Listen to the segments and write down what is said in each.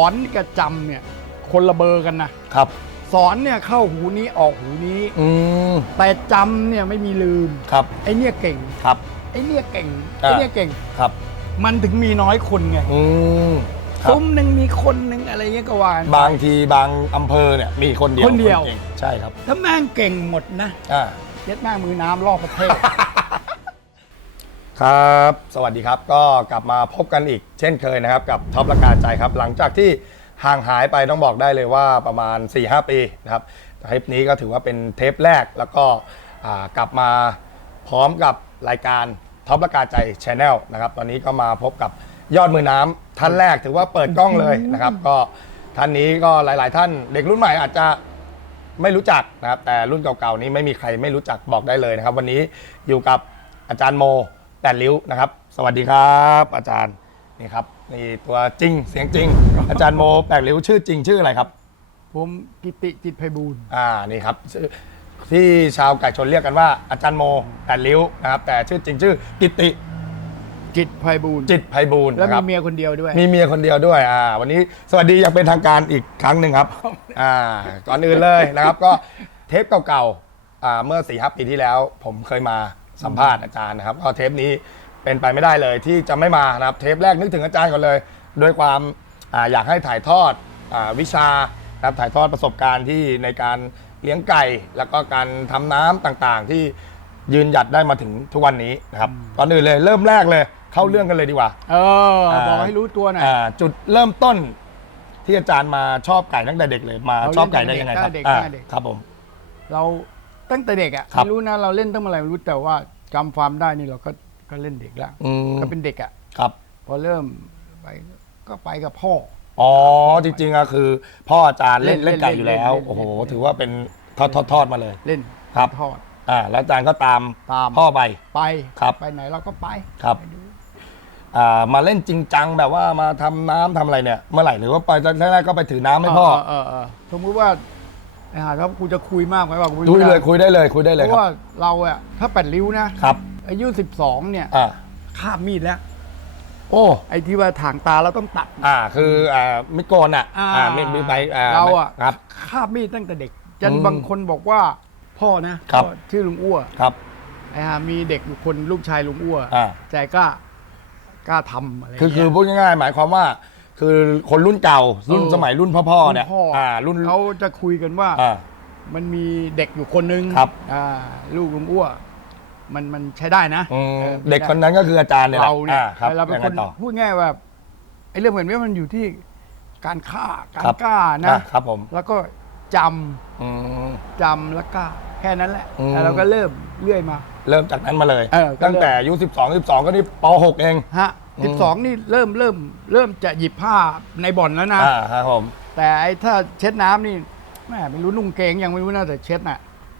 อนกับจำเนี่ย คนละเบอร์กันนะครับ สอนเนี่ยเข้าหูนี้ออกหูนี้ อืมแต่จำเนี่ยไม่มีลืม ครับไอเนี่ยเก่ง ครับ ไอเนี่ยเก่งอ่าไอเนี่ยเก่ง ครับ มันถึงมีน้อยคนไงอืมครับซุ้มหนึ่งมีคนหนึ่งอะไรเงี้ยก็ว่ากันไป บางทีบางอำเภอเนี่ย มีคนเดียวคนเดียว ก่งใช่ครับถ้าแม่งเก่งหมดนะ อ่า เย็ดแม่งมือน้ำรอบประเทศ ครับ สวัสดีครับ ก็กลับมาพบกันอีก เช่นเคยนะครับ กับท็อปละกาใจครับ หลังจากที่ห่างหายไปต้องบอกได้เลยว่าประมาณ 4-5 ปีนะครับเทปนี้ก็ถือว่าเป็นเทปแรกแล้วก็กลับมาพร้อมกับรายการท็อปละกาใจชแนลนะครับ ตอนนี้ก็มาพบกับยอดมือน้ำท่านแรกถือว่าเปิดกล้องเลยนะครับ ก็ท่านนี้ก็หลาย ๆ ท่านเด็กรุ่นใหม่อาจจะไม่รู้จักนะครับ แต่รุ่นเก่าๆนี้ไม่มีใครไม่รู้จักบอกได้เลยนะครับ วันนี้อยู่กับอาจารย์โม แปดริ้วนะครับ สวัสดีครับ อาจารย์นี่ครับนี่ตัวจริงเสียงจริง อาจารย์โมแปดริ้วชื่อจริงชื่ออะไรครับ ผมกิติจิตรไพบูลย์อ่านี่ครับชื่อที่ชาวไก่ชนเรียกกันว่าอาจารย์โมแปดริ้วนะครับ แต่ชื่อจริงชื่อกิติจิตรไพบูลย์จิตรไพบูลย์แล้วนะคมีรับเมียคนเดียวด้วย มีเมียคนเดียวด้วยอ่าวันนี้สวัสดีอย่างเป็นทางการอีกครั้งหนึ่งครับอ่าก่อนอื่นเลยนะครับ ก็เทปเก่าๆอ่าเมื่อสี่ห้าปีที่แล้ว ผมเคยมา สัมภาษณ์อาจารย์นะครับก็เทปนี้เป็นไปไม่ได้เลยที่จะไม่มานะครับเทปแรกนึกถึงอาจารย์ก่อนเลยด้วยความอ่าอยากให้ถ่ายทอดอ่าวิชานะครับถ่ายทอดประสบการณ์ที่ในการเลี้ยงไก่ แล้วก็การทำน้ำต่างๆ ที่ยืนหยัดได้มาถึงทุกวันนี้นะครับก่อนอื่นเลยเริ่มแรกเลยเข้าเรื่องกันเลยดีกว่า เออ บอกให้รู้ตัวหน่อยอ่าจุดเริ่มต้นที่อาจารย์มาชอบไก่ตั้งแต่เด็กเลยมาเราชอบไก่ได้ยังไงครับเล่นตั้งแต่เด็กอ่าตั้งแต่เด็กครับผม เรา ตั้งแต่เด็กอะครับ ไม่รู้นะเราเล่นตั้งเมื่อไหร่ไม่รู้แต่ว่าจำความได้นี่เราก็ก็เล่นเด็กแล้วอืมก็เป็นเด็กอะครับ พอเริ่มไปก็ไปกับพ่อ อ๋อ จริงๆอะคือ พ่ออาจารย์เล่นเล่เล่นนไก่อยู่แล้ว เล่นเล่นโอ้โห เล่น ถือว่าเป็นทอดทอดทอดมาเลย เล่นครับ ทอด อ่า แล้วอาจารย์ก็ตามตาม พ่อไป ไปครับไปไหนเราก็ไปครับ ไปดูอ่ามาเล่นจริงจังแบบว่ามาทำน้ำทำอะไรเนี่ย เมื่อไหร่หรือว่าไปแรกๆก็ไปถือน้ำให้พ่อเออเออสมมุติว่า ไอ้ห่าครับกูจะคุยมากไหมว่ากูไม่คุรู้ยนะเลยคุยได้เลยคุยได้เพเลยคราะรับว่าเราอะถ้าแปดริ้วนะครับอายุ12เนี่ยอ่าคาบมีดแล้ว โอ้ไอ้ที่ว่าถางตาเราต้องตัด อ่าคืออ่ามิโกนอะอ่า ไม่ไม่ไปอ่าเราอะครับ คาบมีดตั้งแต่เด็ก จนอืมบางคนบอกว่าพ่อนะครับ พ่อชื่อลุงอ้วครับ ไอ้ห่ามีเด็กอยู่คนลูกชายลุงอ้วอ่า ใจกล้ากล้าทำอะไรคือคือเงี้ย พูดง่ายๆหมายความว่า คือคนรุ่นเก่ารุ่นเออสมัยรุ่นพ่อๆเนี่ยรุ่นพ่ออ่ อ่ารุ่น เขาจะคุยกันว่า อ่า มันมีเด็กอยู่คนนึงครับ อ่าลูกลุงอ้วมันมันใช้ได้นะอืมออเด็กคนนั้นก็คืออาจารย์เนี่ยแหละเราเนี่ยอ่าครับเราเป็นยังคไงนต่อ พูดง่ายว่าไอ้เรื่องแบบนี้มันอยู่ที่การฆ่าการครับ กล้าอะนะครับผมแล้วก็จำอืม จำแล้วกล้าแค่นั้นแหละอืม แล้วเราก็เริ่มเรื่อยมา เริ่มจากนั้นมาเลย เออก็เริ่ม ตั้งแต่อายุ12 12 ก็นี่ป .6 เอง ฮะอื สิมบสองนี่เริ่มเริ่มเริ่มจะหยิบผ้าในบ่อนแล้วนะ อ่าครับผมแต่ไอ้ถ้าเช็ดน้ำนี่แม่ไม่รู้นุ่งเกงยังไม่รู้นะแต่เช็ดน่ะ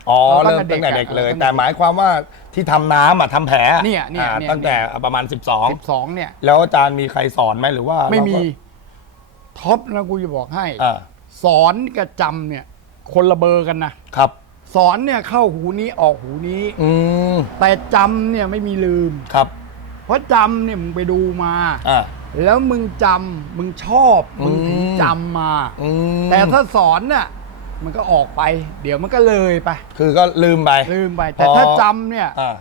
อ๋อเราตั้เริ่งมแต่ตั้งแต่เด็เด็กกอะเลยตั้งแต่แต่หมายความว่าที่ทำน้ำอะทำแผลเนี่ยเนี่ยอ่าเนี่ย ตั้งแต่ประมาณ สิบสองเนี่ย 12 แล้วอาจารย์มีใครสอนไหมหรือว่าไม่มีเราก็ท็อปนะกูจะบอกให้ อ่าสอนกับจำเนี่ย คนละเบอร์กันนะครับ สอนเนี่ยเข้าหูนี้ออกหูนี้ อืมแต่จำเนี่ยไม่มีลืม ครับ เพราะจำเนี่ยมึงไปดูมา อ่า แล้วมึงจำมึงชอบ มึงถึงอืมจำมา อืมแต่ถ้าสอนน่ะมันก็ออกไป เดี๋ยวมันก็เลยไป คือก็ลืมไป ลืมไป แต่พอถ้าจำเนี่ยอ่า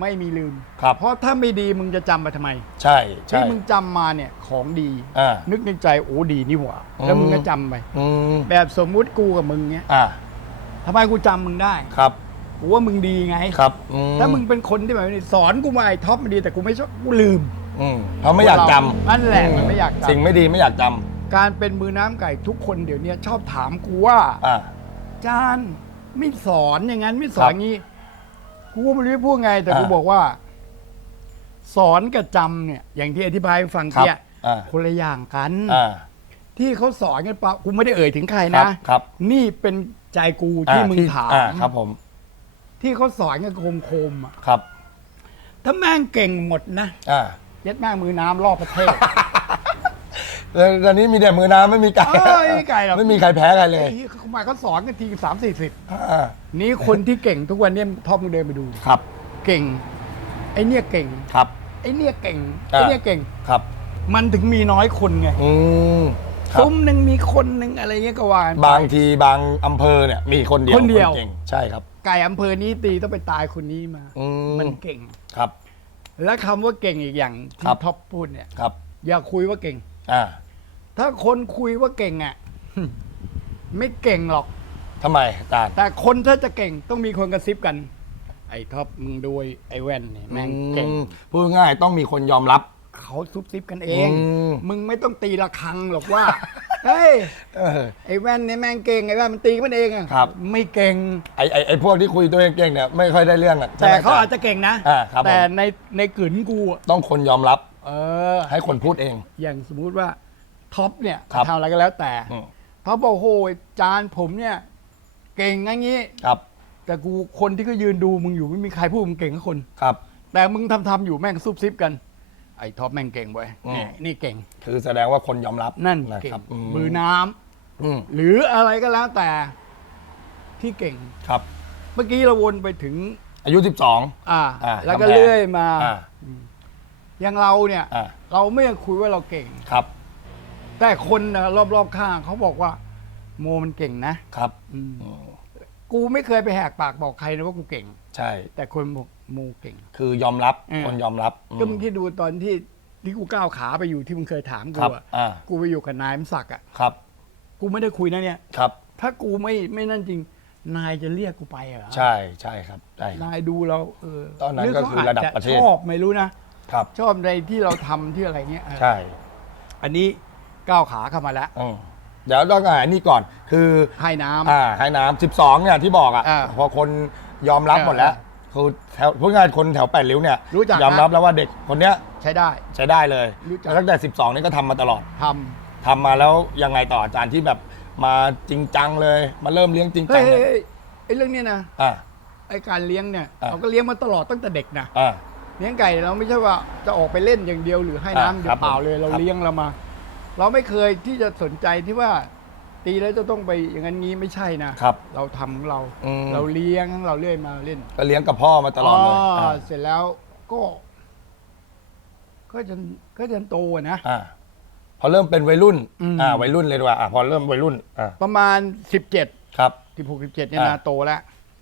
ไม่มีลืม ครับ เพราะถ้าไม่ดีมึงจะจำไปทำไม ใช่ใช่ ที่มึงจำมาเนี่ยของดี อ่านึกในใจโอ้ดีนี่หว่าอืมแล้วมึงก็จำไป อืมแบบสมมุติกูกับมึงเนี่ยอ่าทำไมกูจำมึงได้ ครับ กูว่ามึงดีไงครับอืถ้ามึงเป็นคนที่แบบนี้สอนกูมาไอ้ท็อปมันดีแต่กูไม่ชอบกูลืม อืมเพราะไม่อยากจำนั่นแหละมันไม่อยากจำ สิ่งไม่ดีไม่อยากจการเป็นมือน้ำไก่ทุกคนเดี๋ยวนี้ชอบถามกูว่าำอ่า จานไม่สอนอย่างนั้นไม่สครัอนบงี้กูก็ไม่รู้จะพูดไง แต่กูอ่าบอกว่า สอนกับจำเนี่ย อย่างที่อธิบายให้ฟังครับเที่ยอ่า คนละอย่างกัน อ่า ที่เขาสอนกันปะกูไม่ได้เอ่ยถึงใครครันะบครับ นี่เป็นใจกูที่อ่มึงถาม อ่าครับผม ที่เขาสอนกันโคมๆอะครับถ้าแม่งเก่งหมดนะอ่ายัดแม่งมือน้ำรอบประเทศ แล้วตอนนี้มีแต่มือน้ำไม่มีไก่เออไม่มีไก่หรอก ไม่มีใครแพ้ใครเลยไอ้เขามาเขาสอนกันทีสามสี่สิบอ่านี่คนที่เก่งทุกวันเนี้ท็อปมึงเดินไปดู ครับเก่ง ไอ้เนี่ยเก่ง ครับ ไอ้เนี่ยเก่งอ่าไอ้เนี่ยเก่ง ครับ มันถึงมีน้อยคนไงอืมครับซุ้มหนึ่งมีคนหนึ่งอะไรเงี้ยก็ว่ากันไป บางทีบางอำเภอเนี่ยมีคนเดียวคนเดียวเก่งใช่ครับ ไก่อำเภอนี้ตีต้องไปตายคนนี้มา อืมมันเก่ง ครับ แล้วคำว่าเก่งอีกอย่างคที่รับท็อปพูดเนี่ย ครับ อย่าคุยว่าเก่ง อ่าถ้าคนคุยว่าเก่งอะ ไม่เก่งหรอก ทำไมอาจารย์ แต่คนถ้าจะเก่งต้องมีคนกระซิบกัน ไอ้ท็อปมึงดูไอ้ไอ้แว่นเนี่ยแม่งเก่ง อืมพูดง่ายๆต้องมีคนยอมรับ เขาซุบซิบกันเอง อืม มึงไม่ต้องตีระฆังหรอกว่า เฮ้ยเออไอ้แว่นเนี่ยแม่งเก่งไอ้แว่นมันตีมันเองอะครับ ไม่เก่ง ไอไอไอพวกที่คุยตัวเองเก่งเนี่ยไม่ค่อยได้เรื่องอะใช่แต่ไหมเขาอาจรย์จะเก่งนะ อ่าครับผมแต่ในในกลืนกูอะต้องคนยอมรับเออ ให้คนพูดเอง อย่างสมมุติว่าท็อปเนี่ยครับทำอะไรก็แล้วแต่อืม ท็อปบอกโอ้โหจานผมเนี่ย เก่งอย่างงี้ ครับแต่กูคนที่ก็ยืนดูมึงอยู่ไม่มีใครพูดมึงเก่งกับคน ครับ แต่มึงทำทำๆอยู่แม่งซุบซิบกัน ไอ้ท็อปแม่งเก่งเว้ยอืม นี่นี่เก่ง คือแสดงว่าคนยอมรับนั่นนะเก่งครับมือน้ำอืมหรืออะไรก็แล้วแต่ที่เก่ง ครับ เมื่อกี้เราวนไปถึง อายุ 12 อ่า อ่าแล้วก็กำแพงเลื่อยมาอ่าอย่างเราเนี่ย อ่าเราไม่ได้คุยว่าเราเก่ง ครับ แต่คนนะรอบๆข้างเขาบอกว่า โมมันเก่งนะครับอืมอืมกูไม่เคยไปแหกปากบอกใครนะว่ากูเก่ง ใช่ แต่คนบอกโมเก่ง คือยอมรับอืม คนยอมรับก็มึงที่ดูตอนที่ที่กูก้าวขาไปอยู่ที่มึงเคยถามคกูรับอะอ่า กูไปอยู่กับนายมศักดิ์อะครับกูไม่ได้คุยนะเนี่ย ครับ ถ้ากูไม่ไม่นั่นจริง นายจะเรียกกูไปเหรอใช่ใช่ครับใช่ครับ นายดูเราเออตอนนั้นหก็คือระดับประเทศชอบไม่รู้นะครับ ชอบในที่เราทำที่อะไรเงี้ยเออใช่อันนี้ก้าวขาเข้ามาแล้ว อืมเดี๋ยวต้องอ่านนี่ก่อน คือให้น้ำ อ่าให้น้ำสิบสองเนี่ยที่บอกอะอ่าพอคนยอมรับหมดแล้วอ่า คือแถวพูดง่ายๆคนแถวแปดริ้วเนี่ยรู้จักนะยอมรับแล้วว่าเด็กคนเนี้ยใช้ได้ ใช้ได้เลยรู้จัก แล้วตั้งแต่ 12 นี่ก็ทำมาตลอดททำมาแล้วยังไงต่ออาจารย์ที่แบบมาจริงจังเลย มาเริ่มเลี้ยงจริงำจัเฮ้งยเนี่ยเฮ้ยไอ้เรื่องเนี้ยนะอ่า ไอ้การเลี้ยงเนี่ยอ่าเราก็เลี้ยงมาตลอดตั้งแต่เด็กนะอ่า เลี้ยงไก่เราไม่ใช่ว่าจะออกไปเล่นอย่างเดียวหรือให้น้ำอ่าเดีคยรับวเปล่าเลยเราครับ เลี้ยงเรามา เราไม่เคยที่จะสนใจที่ว่า ตีแล้วจะต้องไปอย่างนั้นงี้ไม่ใช่นะครับ เราทำของเรา อืม เราเลี้ยงเราเรื่อยมาเล่นก็เลี้ยงกับพ่อมาตลอดเลยาอ่าเสร็จแล้วก็ ก็จนก็จนโตอะนะ อ่าพอเริ่มเป็นวัยรุ่นอืมอ่าวัยรุ่นเลยดีกว่าอ่าพอเริ่มวัยรุ่นอ่าประมาณสิบเจ็ดครับ สิบหกสิบเจ็ดเนี่ยนะอ่า โตแล้ว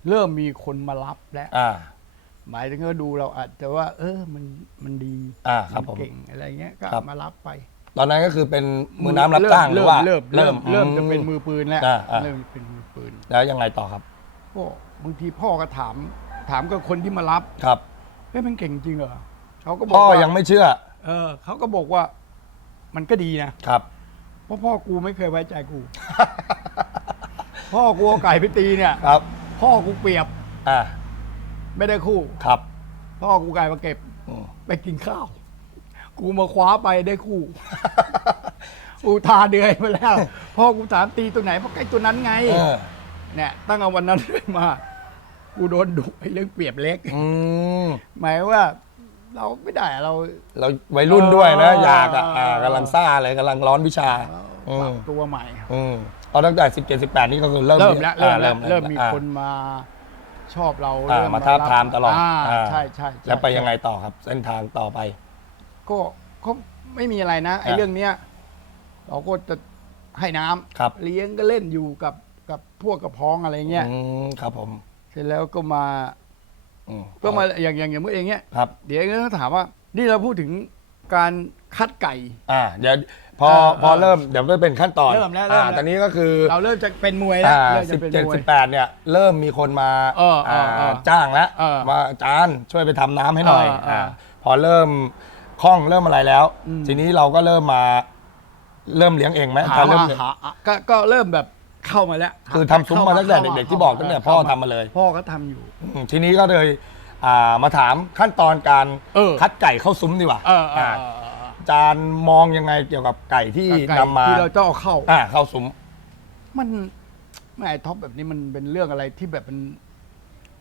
เริ่มมีคนมารับแล้ว อ่า หมายถึงก็ดูเราอาจจะว่า เออมันมันดีอ่าครับผมนเก่งอะไรเงี้ยก็ครับ มารับไป ตอนนั้นก็คือเป็นมือน้ำรับจ้างหรือเริ่มว่าเริ่มเริ่มเริ่มจะเป็นอืมือปืนแล้วอ่าอ่าเริ่มเป็นมือปืนแล้วยังไงต่อครับก็บางทีพ่อก็ถาม ถามกับคนที่มารับครับเฮ้ยมันเก่งจริงเหรอเขาก็บอกพ่อว่ายังไม่เชื่อเออเขาก็บอกว่ามันก็ดีนะครับ เพราะพ่อกูไม่เคยไว้ใจกู พ่อกูเอาไก่ไปตีเนี่ย ครับพ่อกูเปรียบอ่าไม่ได้คู่ ครับพ่อกูไก่มาเก็บอืมไปกินข้าว กูมาคว้าไปได้คู่อูทาเดือยมาแล้วพ่อกูถามตีตัวไหนเพราะไก่ตัวนั้นไงเออเนี่ยตั้งแต่วันนั้นเรื่อยมา กูโดนดุไอ้เรื่องเปรียบเล็ก อืมหมายว่า เราไม่ได้อะเรา เราวัยรุ่นด้วยนะ เอออยากอะอ่ากำลังซ่าเลยกำลังร้อนวิชาอืปรัมบตัวใหม่ อืมพอตั้งแต่สิบเจ็ดสิบแปดนี่ก็คือเริ่มเริ่มแล้วเริ่มอ่าแล้วเริ่มมีอ่า คนมาชอบเราอ่าเริ่มาท้าบรับทามตลอดอ่าอ่า ใช่ใช่ใช่แล้วไปยังไงต่อครับ เส้นทางต่อไป ก็ก็ไม่มีอะไรนะไอ้อ่าเรื่องเนี้ยเราก็จะให้น้ำครับ เลี้ยงก็เล่นอยู่กับกับพวกกระพ้องอะไรเงี้ยอืมครับผมเสร็จแล้วก็มาอืมก็มาอย่างอย่างอย่างเมื่อเองเนี้ยครับ เดี๋ยวก็ถามว่า นี่เราพูดถึงการคัดไก่ อ่าเดี๋ยวพอเออพอเออเริ่มเดี๋ยวจะเป็นขั้นตอนเริ่มแล้วเริ่มอ่าแล้ว ตอนนี้ก็คือเราเริ่มจะเป็นมวยแล้วอ่าเริ่มสิจะบเป็นเจ็ดมวย สิบแปดเนี่ยเริ่มมีคนมาเออเออเออจ้างแล้วเออมาอาจารย์ช่วยไปทำน้ำให้หน่อยเออเอออ่าพอเริ่ม คล่องเริ่มอะไรแล้วอืมทีนี้เราก็เริ่มมาเริ่มเลี้ยงเองไหมหาถ้าเริ่มาม หาก็ก็เริ่มแบบเข้ามาแล้วคือทำซุ้มมาตั้งแต่เด็กๆที่บอกตั้งแต่พ่อทำมาเลย พ่อก็ทำอยู่ อืมทีนี้ก็เลยอ่ามาถามขั้นตอนการเออ คัดไก่เข้าซุ้มดีกว่าเออเอออ่าเออเอออาจารย์มองยังไงเกี่ยวกับไก่ที่ไก่นำมาที่เราจะเอาเข้า อ่าเข้าซุ้ม มันแม่ท็อปแบบนี้มันเป็นเรื่องอะไรที่แบบมัน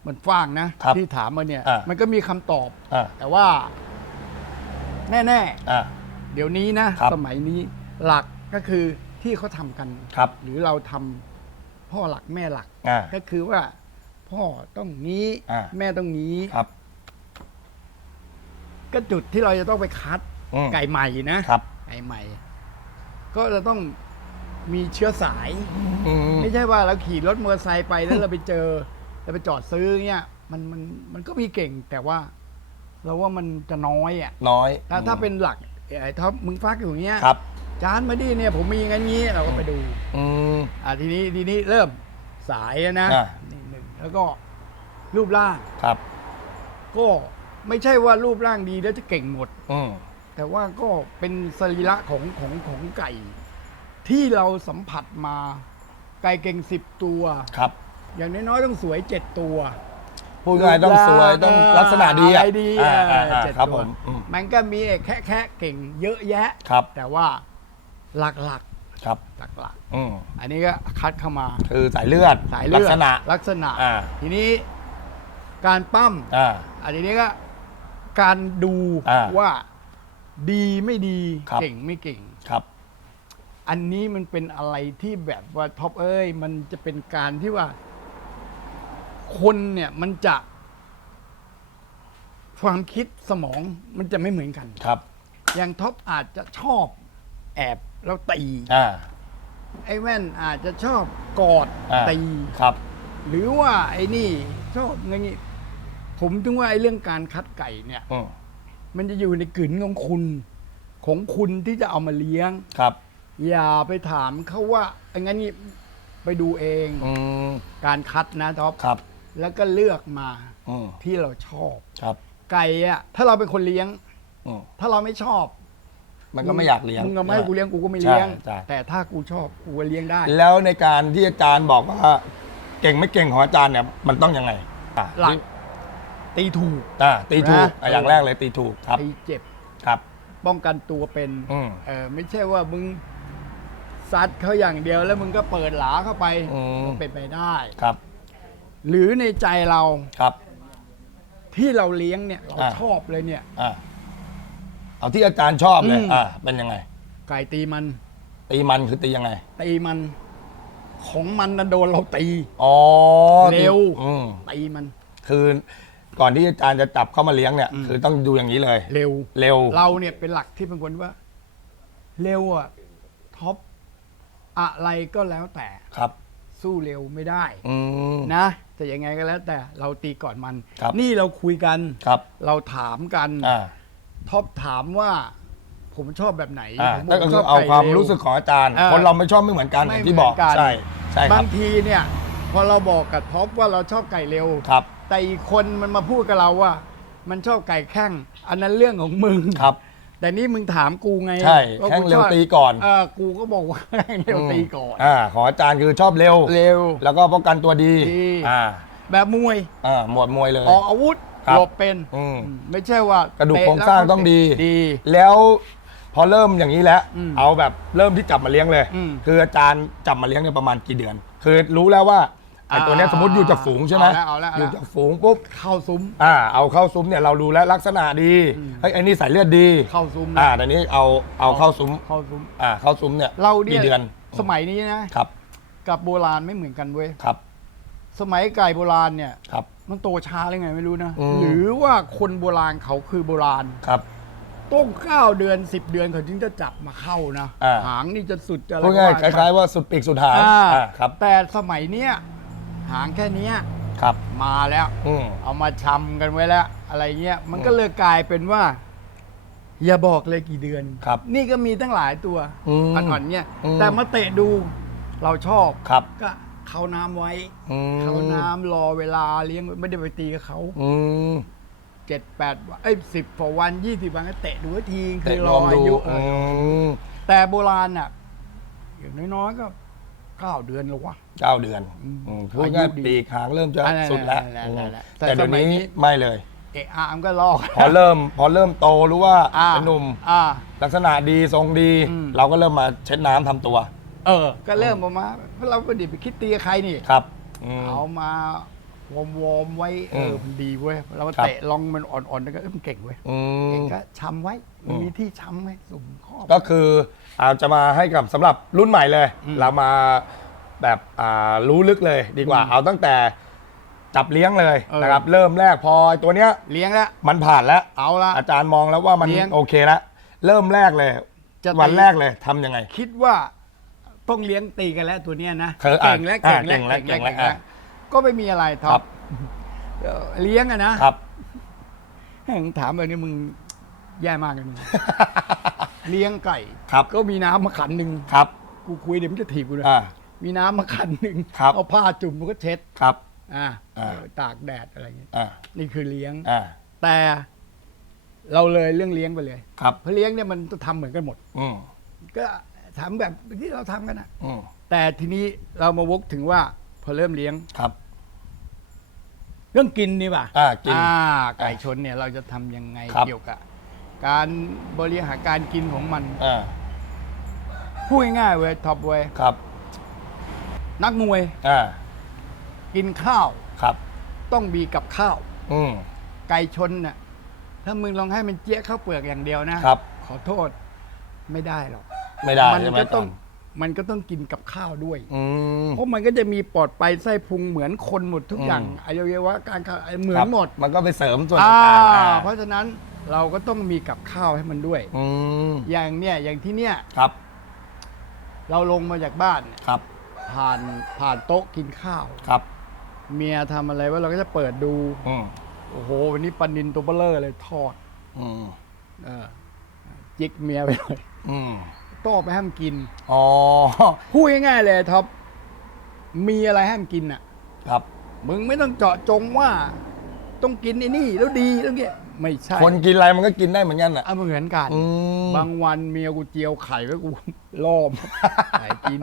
มันฟ้างนะครับที่ถามมาเนี่ย อ่ามัมันก็มีคำตอบ อ่าแต่ว่า แน่อ่าๆเดี๋ยวนี้นะ ครับ สมัยนี้หลักก็คือที่เขาทำกัน ครับ หรือเราทำพ่อหลักแม่หลัก อ่า ก็คือว่า พ่อต้องนี้อ่า แม่ต้องนี้ ครับ ก็จุดที่เราจะต้องไปคัดอืม ไก่ใหม่นะครับ ไก่ใหม่ ก็จะต้องมีเชื้อสาย อืม ไม่ใช่ว่าเราขี่รถมอเตอร์ไซค์ไปแล้วเราไปเจอเราไปจอดซื้อเงี้ยมันมันมันก็มีเก่งแต่ว่า เราว่ามันจะน้อยอะน้อยถ้าถ้าเป็นหลักไอ้ท็อปมึงฟักอยู่อย่างเงี้ยครับ จานมาดิเนี่ยผมมีอย่างนั้นงี้เราก็ไปดู อืมอะทีนี้ทีนี้เริ่มสายอะนะอะนี่หนึ่งแล้วก็รูปร่างครับ ก็ไม่ใช่ว่ารูปร่างดีแล้วจะเก่งหมด อืมแต่ว่าก็เป็นสรีระของของของไก่ ที่เราสัมผัสมาไก่เก่งสิบตัวครับ อย่างน้อยๆต้องสวยเจ็ดตัว พูดง่ายๆต้องสวยต้องเลักษณะดีอะอะไรดีอ่าเออ่าออ่าเจ็ดครับตัผวมอืม มันก็มีไอ้แค่แค่เก่งเยอะแยะ ครับแต่ว่าหลักหลักครับหลักหลักอืมๆอันนี้ก็คัดเข้ามาคือสายเลือดสายเลือดลักษณะ ลักษณะ อ่า ทีนี้การปั้มอ่า อันนี้ก็การดูอ่าว่าดีไม่ดีครับ เก่งไม่เก่ง ครับ อันนี้มันเป็นอะไรที่แบบว่าท็อปเอ้ย มันจะเป็นการที่ว่า คนเนี่ยมันจะความคิดสมองมันจะไม่เหมือนกัน ครับ อย่างท็อปอาจจะชอบแอบแล้วตี อ่า ไอ้แว่นอาจจะชอบกอดอ่า ตี ครับ หรือว่าไอ้นี่ชอบเงี้ยผมถึงว่าไอ้เรื่องการคัดไก่เนี่ย อืมมันจะอยู่ในกลืนของคุณ ของคุณที่จะเอามาเลี้ยง ครับ อย่าไปถามเขาว่าไอ้งั้นนี่ไปดูเอง อืม การคัดนะท็อปครับ แล้วก็เลือกมาอืมที่เราชอบ ครับไก่อะถ้าเราเป็นคนเลี้ยงอืมถ้าเราไม่ชอบมันก็ไม่อยากเลี้ยงมึงก็ไม่ให้กูเลี้ยงกูก็ไม่เลี้ยง ใช่ใช่แต่ถ้ากูชอบกูก็เลี้ยงได้ แล้วในการที่อาจารย์บอกว่า เก่งไม่เก่งของอาจารย์เนี่ยมันต้องยังไงอะหลักตีถูก อ่าตีถูกนะ อะอย่างแรกเลยตีถูกครับตีเจ็บ ครับ ป้องกันตัวเป็นอืม เออไม่ใช่ว่ามึงซัดเขาอย่างเดียวแล้วมึงก็เปิดหลาเข้าไปอืมก็เป็นไปได้ ครับ หรือในใจเราครับ ที่เราเลี้ยงเนี่ย เราอ่า ชอบเลยเนี่ย อ่าเอาที่อาจารย์ชอบเลยอืม อ่าเป็นยังไง ไก่ตีมันตีมันคือตียังไงตีมัน ของมันน่ะโดนเราตี อ๋อเร็ว อืมตีมัน คือก่อนที่อาจารย์จะจับเข้ามาเลี้ยงเนี่ยอืมคือต้องดูอย่างนี้เลย เร็ว เร็ว เราเนี่ยเป็นหลักที่เป็นคนว่า เร็วอะท็อปอะไรก็แล้วแต่ ครับ สู้เร็วไม่ได้ อืมนะ แต่ยังไงก็แล้ว แต่เราตีก่อนมัน ครับ นี่เราคุยกัน ครับเราถามกันอ่าท็อปถามว่า ผมชอบแบบไหนอ่าผมบนั่อนก็ชคืออบเอาไก่ความเร็รู้สึกของอาจารย์ อ่าคนเราไม่ชอบไม่เหมือนกันอย่างที่บอกไม่เหมือนกัน ใช่ใช่ครับบางทีเนี่ย พอเราบอกกับท็อปว่าเราชอบไก่เร็ว ครับแต่อีกคนมันมาพูดกับเราว่า มันชอบไก่แข้งอันนั้นเรื่องของมึง ครับ แต่นี่มึงถามกูไงใช่ว่าแข้งกูเร็วชอบตีก่อน เออกูก็บอกว่าแข้งเร็วตีก่อน อ่าของอาจารย์คือชอบเร็ว เร็ว แล้วก็ป้องกันตัวดี ดี อ่าแบบมวยอ่าหมวดมวยเลย ออกอาวุธครับหลบเป็นอืมอืมไม่ใช่ว่ากระดูกเตโครงสร้างต้องดี ดี แล้วพอเริ่มอย่างนี้แล้ว อืมเอาแบบเริ่มที่จับมาเลี้ยงเลย อืม คืออาจารย์จับมาเลี้ยงเนี่ยประมาณกี่เดือน คือรู้แล้วว่า ไอ้ตัวเนี้ยอ่าสมมติอยู่จากฝูงใช่ไหมเอาแล้วเอาแล้วเอาแล้วอยู่จากฝูงปุ๊บเข้าซุ้ม อ่าเอาเข้าซุ้มเนี่ยเรารู้แล้วลักษณะดีอืมเฮ้ยไอ้นี่สายเลือดดีเข้าซุ้มอ่านะแต่นี้เอาเอาเข้าซุ้มเข้าซุ้ม อ่าเข้าซุ้มเนี่ยเราเนี่กี่ยเดือนสมัยนี้นะ ครับกับโบราณไม่เหมือนกันเว้ย ครับสมัยไก่โบราณเนี่ย ครับ มันโตช้าเลยไงไม่รู้นะ อืม หรือว่าคนโบราณเขาคือโบราณ ครับ ต้องเก้าเดือนสิบเดือนเขาถึงจะจับมาเข้านะ อ่า หางนี่จะสุดจะอะไรพูดง่ายก็คว่ไปล้ายๆว่าสุดปีกสุดหางอ่าอ่าครับ แต่สมัยเนี้ย หางแค่เนี้ยครับมาแล้ว อืมเอามาชำกันไว้แล้ว อะไรเงี้ยมันก็เลยกลายเป็นว่า อย่าบอกเลยกี่เดือน ครับ นี่ก็มีตั้งหลายตัวอืมอ่อนๆเงี้ยอืม แต่มาเตะดูเราชอบ ครับก็เข้าน้ำไว้ อืมเข้าน้ำรอเวลาเลี้ยงไม่ได้ไปตีกับเขาอืม เจ็ดแปดวันเอ้ยสิบกว่าวันยี่สิบวันก็เตะดูทีเตะคือรลอองอาดูยุอืเออมแต่โบราณน่ะอย่างน้อยๆก็ เก้าเดือนแล้ววะ เก้าเดือนอืมอืมพูดง่ายอายุดีปีกหางเริ่มจะอันนั้นสุดแล้วนั่นอืมนั่นนั่นแต่แต่เดี๋ยวสมัยนี้ นี้ไม่เลย เอะอาร์มก็ลอก พอเริ่ม พอเริ่มโตรู้ว่าอ่าเป็นหนุ่มอ่า ลักษณะดีทรงดี อืม เราก็เริ่มมาเช็ดน้ำทำตัวเออ ก็เริ่มออกมาเพราะเราก็ดิไปคิดตีกับใครนี่ ครับอืมเอามา วอมวอมๆไว้เออมมันดีเว้ยเราครับเตะลองมันอ่อนๆแล้วก็เออมันเก่งเว้ยอืเก่งมก็ช้ำไว้อืมันมมีที่ช้ำไว้สุ่มข้อบก็คืออาจจะมาให้กับสำหรับรุ่นใหม่เลยอืมเรามาแบบอ่ารู้ลึกเลยดีกว่าอืมเอาตั้งแต่จับเลี้ยงเลยเออนะครับ เริ่มแรกพอไอ้ตัวเนี้ยเลี้ยงแล้วมันผ่านแล้ว เอาละ อาจารย์มองแล้วว่ามันเลี้ยงโอเคแล้วเริ่มแรกเลย จะตี วันแรกเลยทำยังไง คิดว่าต้องเลี้ยงตีกันแล้วตัวเนี้ยนะเคยอะเก่งแล้วอะเก่งแล้วเก่งแล้วเก่งแล้วเก่งแล้ว ก็ไม่มีอะไรท็อครัปบ เอ่อเลี้ยงอะนะครับ แห่งถามแบบนี้มึงแย่มากเลยมึง เลี้ยงไก่ ครับก็มีน้ำมาขันหนึ่งครับกูคุยเดี๋ยวมันจะถีบกูเลยอ่า มีน้ำมาขันหนึ่งครับ เอาผ้าจุ่มมันก็เช็ด ครับ อ่าอ่าเออตากแดดอะไรอย่างเงี้ยอ่านี่คือเลี้ยง อ่าแต่เราเลยเรื่องเลี้ยงไปเลยครับเพราะเลี้ยงเนี่ยมันจะทำเหมือนกันหมด อืมก็ทำแบบที่เราทำกันนะ อืมแต่ทีนี้เรามาวกถึงว่า พอเริ่มเลี้ยง ครับ เรื่องกินนี่ป่ะอ่ากินไก่ชนเนี่ยเราจะทำยังไงครับ เกี่ยวกับ การบริหารการกินของมันอ่าพูดง่ายๆเว้ยท็อปเว้ยครับนักมวยอ่ากินข้าวครับต้องมีกับข้าว อืม ไก่ชนน่ะถ้ามึงลองให้มันเจี๊ยะข้าวเปลือกอย่างเดียวนะครับ ขอโทษไม่ได้หรอก ไม่ได้มัใช่ไหมก็ต้องาจารย์ มันก็ต้องกินกับข้าวด้วย อืม เพราะมันก็จะมีปอดไปไส้พุงเหมือนคนหมดทุกอย่างอืมอวัยวะการขาเหมือครันบหมดมันก็ไปเสริมส่วนอ่าต่างๆอ่าเพราะฉะนั้นเราก็ต้องมีกับข้าวให้มันด้วย อืมอย่างเนี้ยอย่างที่เนี้ยครับเราลงมาจากบ้านเนี่ยครับผ่านผ่านโต๊ะกินข้าว ครับเมียทำอะไรว่าเราก็จะเปิดดู อืมโอ้โหวันนี้ปลานินตัวเบลเลอร์เลยทอดอืมเออจิกเมียไปเลยอืม โต้ไปให้มันกิน อ๋อ พูดง่ายๆเลยท็อปมีอะไรให้มันกินอะ ครับ มึงไม่ต้องเจาะจงว่า ต้องกินไอ้นี่แล้วดีแล้วเงี้ยไม่ใช่คนกินอะไรมันก็กินได้เหมือนกันอะเอาเหมือนกัน อืม บางวันเมียกูเจียวไข่ไว้กู ล่อมไข่กิน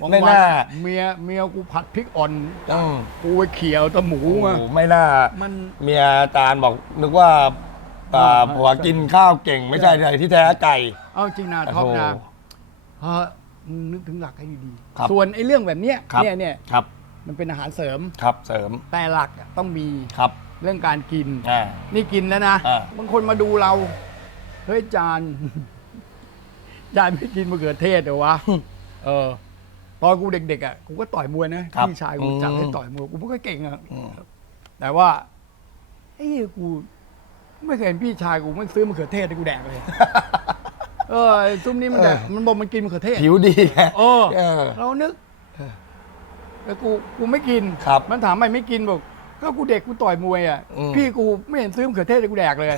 บางไม่วัน่า เมียเมียกูผัดพริกอ่อน อืมกูไปเขียวตะหมูโอ้มาโหไม่น่า มัน เมียอาจารย์บอกนึกว่าอ่า อ่าผัวกินข้าวเก่งไม่ใช่อะไรที่แท้ไก่ เอาจริงนะท็อปโอ้โหนะ เออมึงนึกถึงหลักให้ดีครับ ๆส่วนไอ้เรื่องแบบเนี้ยครับเนี่ยเนี่ยครับ มันเป็นอาหารเสริม ครับเสริมแต่หลักอะต้องมีครับเรื่องการกิน อ่า นี่กินแล้วนะ อ่า บางคนมาดูเรา เฮ้ยจาน จานไม่กินมะเขือเทศเหรอวะ เออ ตอนกูเด็กๆอะ กูก็ต่อยมวยนะ ครับพี่ชายกูจับให้ต่อยมวย กูไม่ค่อยเก่งอะ อืม แต่ว่าไอ้ยกู ไม่เคยเห็นพี่ชายกูไม่ซื้อมะเขือเทศให้กูแดกเลย เออไอ้ซุ้มนี้มันแดกมันบอกมันกินมะเขือเทศผิวดีไงเออ เออ เรานึกแล้วกูกูไม่กินครับมันถามไม่ไม่กินบอกก็กูเด็กกูต่อยมวยอะอืมพี่กูไม่เห็นซื้อมะเขือเทศให้กูแดกเลย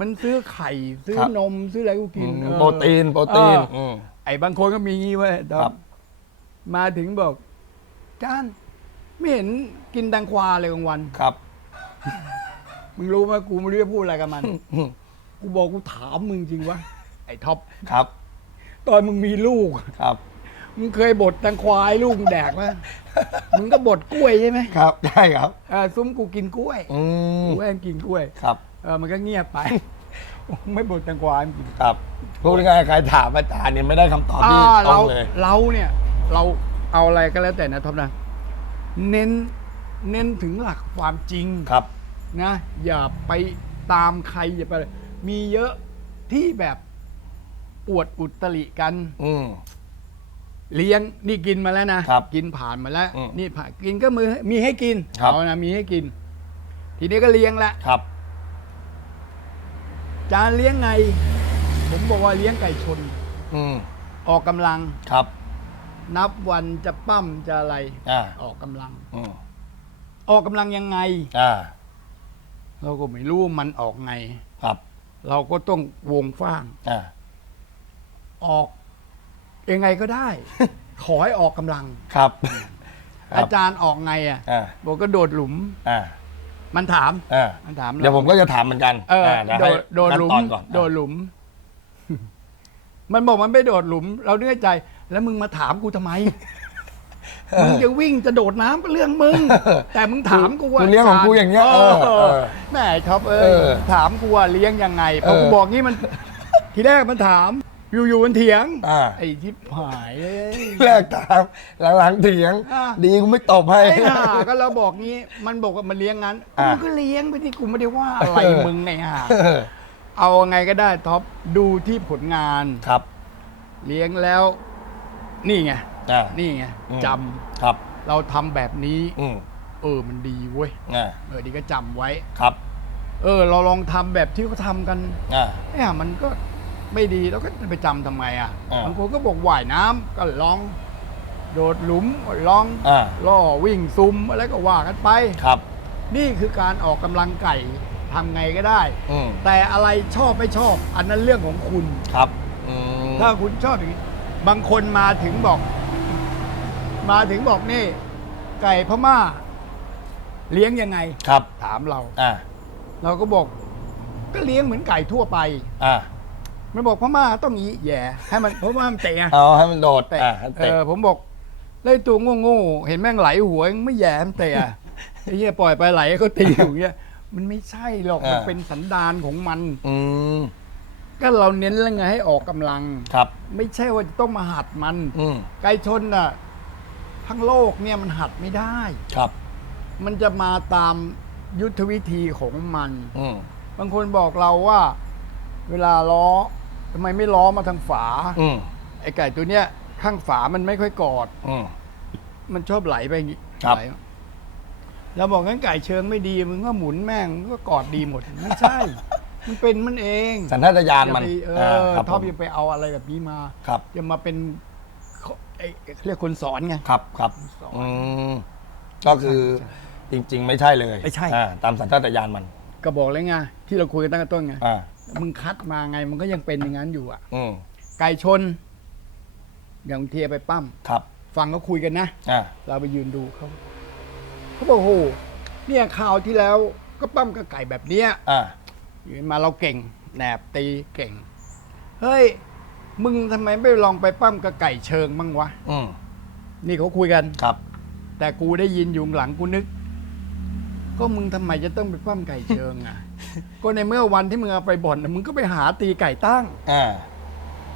มันซื้อไข่ซื้อครับ นมซื้ออะไรกูกินอืมเออ โปรตีนโปรตีนเอออมไอ้บางคนก็มีงี้เว้ยดอมครับ มาถึงบอกจานไม่เห็นกินแตงควาเลยกลางวัน ครับ มึงรู้ไหมกูไม่รู้จะพูดอะไรกับมันอืมกูบอกกูถามมึงจริงวะ ไอ้ท็อปครับ ตอนมึงมีลูก ครับ มึงเคยบดแตงควาให้ลูกมึงแดกไหม มึงก็บดกล้วยใช่ไหมครับใช่ครับ เออซุ้มกูกินกล้วยอืมกูแองกินกล้วย ครับ เออมันก็เงียบไป ไม่บดแตงกวาให้มันกินครับพูดง่ายๆใครถามอาจารย์เนี่ยไม่ได้คำตอบที่อ่าตรเรางเลยเราเนี่ย เราเอาอะไรก็แล้วแต่นะท็อปนะ เน้นเน้นถึงหลักความจริง ครับ นะอย่าไปตามใครอย่าไปมีเยอะที่แบบ อวดอุตริกัน อืม เลี้ยงนี่กินมาแล้วนะครับกินผ่านมาแล้ว อืมนี่ผ่านกินก็มือมีให้กินครับ เอานะมีให้กิน ทีนี้ก็เลี้ยงละครับ จานเลี้ยงไง ผมบอกว่าเลี้ยงไก่ชน อืม ออกกำลัง ครับ นับวันจะปั้มจะอะไร อ่า ออกกำลัง อืม ออกกำลังยังไง อ่า เราก็ไม่รู้ว่ามันออกไง ครับ เราก็ต้องวงฟ้าง อ่า ออกยังไงก็ได้ ขอให้ออกกำลัง ครับคอารับจารย์ออกไงอะอ่าบอกก็โดดหลุมอ่ามันถาม อ่ามันถามราเดี๋ยวผมก็จะถามเหมือนกันเอออ่าเดี๋ยวโดให้ดโดดหลุมขั้นตอนก่อนโดดหลุม มันบอกมันไม่โดดหลุม เราเนื้อใจ แล้วมึงมาถามกูทำไมมึงจะวิ่งจะโดดน้ำเป็นเรื่องมึง แต่มึงถามกูว่ากูเลี้ยงของกูอย่างเงี้ยเออเออแม่ท็อปเอ้เอยอถามกูว่าเลี้ยงยังไงพอเออกูบอกงี้มัน ทีแรกมันถาม อยู่ๆมันเถียง อ่า ไอ้ทิพหายเลย แรกถามหลังๆเถียง อ่าดีกูไม่ตบให้ ไอ้ห่าก็เราบอกงี้มันบอกว่ามันเลี้ยงงั้นอะ กูก็เลี้ยงไปที่กูไม่ได้ว่าอะไรเออมึงไงห่าเออเอาไงก็ได้ท็อปดูที่ผลงาน ครับเลี้ยงแล้ว นี่ไงอ่า นี่ไงอืมจครับำเราทำแบบนี้ อืมเออมันดีเว้ยอ่าเออดีก็จำไว้ ครับเออ เราลองทำแบบที่เขาทำกันอ่า เนี่ยมันก็ ไม่ดีเราก็จะไปจำทำไมอะอ่า บางคนก็บอกว่ายน้ำก็ลอง โดดหลุมก็ลองอ่าล่อวิ่งซุมอะไรก็ว่ากันไป ครับ นี่คือการออกกำลังไก่ทำไงก็ได้ อืมแต่อะไรชอบไม่ชอบ อันนั้นเรื่องของคุณ ครับ อืมถ้าคุณชอบอย่างนี้บางคนมาถึงบอก มาถึงบอกนี่ ไก่พม่า เลี้ยงยังไง ครับถามเรา อ่าเราก็บอก ก็เลี้ยงเหมือนไก่ทั่วไป อ่า มันบอกพม่าต้องอีแหย่ให้มันเพราะว่ามันเตะไงเอาให้มันโดดเตะอ่าเอเตะอผมบอกไล่ตัวโง่ๆเห็นแม่งไหลหัวยังไม่แหย่มันเตะอะไอ้เหี้ยปล่อยไปไหลให้เขาตีอยู่เงี้ยมันไม่ใช่หรอกมันเป็นสันดานของมัน อืมก็เราเน้นแล้วไงให้ออกกำลัง ครับ ไม่ใช่ว่าจะต้องมาหัดมัน อืมไก่ชนน่ะทั้งโลกเนี่ยมันหัดไม่ได้ ครับ มันจะมาตามยุทธวิธีของมัน อืมบางคนบอกเราว่า เวลาล้อ ทำไมไม่ล้อมาทางฝา อืมไอ้ไก่ตัวเนี้ย ข้างฝามันไม่ค่อยกอด อืม มันชอบไหลไปอย่างงี้ครับ ไหลเราบอกงั้นไก่เชิงไม่ดีมึงก็หมุนแม่งมึงก็กอดดีหมด ไม่ใช่ มันเป็นมันเองสัญชาตญาณมันอย่าไปเออ่าอครับท็อปผม อย่าไปเอาอะไรแบบนี้มาครับจะมาเป็นเขาไอ้เรียกคนสอนไง ครับครับสอนอืมก็คือจริง ๆ ไม่ใช่เลยไม่ใช่ อ่าตามสัญชาตญาณมัน ก็บอกเลยไงที่เราคุยกันตั้งแต่ต้นไง อ่า มึงคัดมาไงมันก็ยังเป็นอย่างนั้นอยู่อะ อืมไก่ชน อย่างเทียไปปั้มครับฟังเขาคุยกันนะ อ่าเราไปยืนดูเขาเขาบอกโหเนี่ยข่าวที่แล้วก็ปั้มกับไก่แบบเนี้ย อ่า อยู่มาเราเก่งแหนบตีเก่ง เฮ้ย มึงทำไมไม่ลองไปปั้มกับไก่เชิงบ้างวะ อืมนี่เขาคุยกัน ครับ แต่กูได้ยินอยู่หลังกูนึก ก็มึงทำไมจะต้องไปปั้มไก่เชิงอะ ก็ในเมื่อวันที่มึงเอาไปบ่อนน่ะมึงก็ไปหาตีไก่ตั้ง อ่า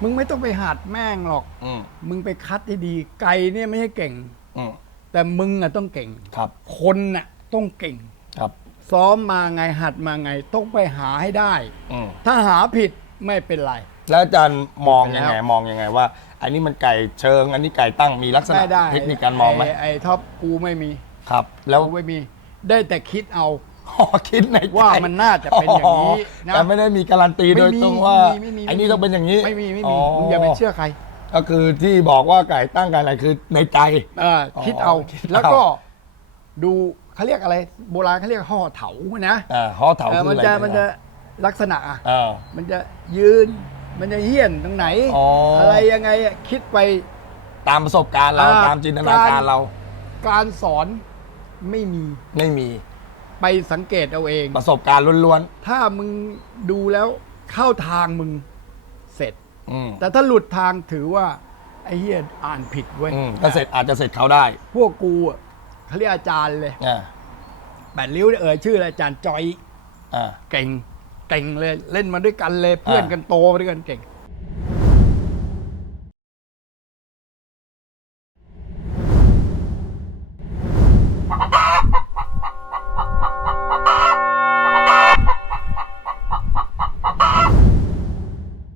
มึงไม่ต้องไปหัดแม่งหรอก อืมมึงไปคัดให้ดี ไก่เนี่ยไม่ใช่เก่ง อืมแต่มึงอะต้องเก่ง ครับคนน่ะต้องเก่ง ครับ ซ้อมมาไงหัดมาไงต้องไปหาให้ได้ อืมถ้าหาผิดไม่เป็นไร แล้วอาจารย์มองยังไงแล้วมองยังไงว่า อันนี้มันไก่เชิง อันนี้ไก่ตั้งมีลักษณะไม่ได้เทคนิคการมองไหมไไอ้ท็อปกูไม่มีครับ แล้ว กูไม่มี ได้แต่คิดเอา อ๋อคิดในใจว่ามันน่าจะเป็นอย่างนี้นะแต่ไม่ได้มีการันตีโดยตรงว่าไม่มีไม่มีอันนี้ต้องเป็นอย่างนี้ไม่มีไม่มีมึงอย่าไปเชื่อใครก็คือที่บอกว่าไก่ตั้งไก่อะไรคือในใจ เออคิดเอาอ๋อคิดเอา แล้วก็ดูเขาเรียกอะไร โบราณเขาเรียกห่อเถานะอ่าห่อเถาเอคืออมันอะไรจะมันจะลักษณะอะอ่า มันจะยืน มันจะเฮี้ยนตรงไหน อ๋ออ อะไรยังไงอะคิดไป ตามประสบการณ์เราอ่า ตามจินตนาการเราการสอนไม่มี ไม่มี ไปสังเกตเอาเอง ประสบการณ์ล้วนถ้ามึงดูแล้วเข้าทางมึงเสร็จ ๆอืมแต่ถ้าหลุดทางถือว่า ไอ้เฮียอ่านผิดเว้ย อืมก็เสร็จอาจจะเสร็จเขาได้พวกกูอะเขาเรียกอาจารย์เลย อ่าแปดริ้วเนี่ยเออชื่ออะไรอาจารย์จอยอ่า เก่ง เก่งเลยเล่นมาด้วยกันเลยเพื่อนอ่ากันโตมาด้วยกันเก่ง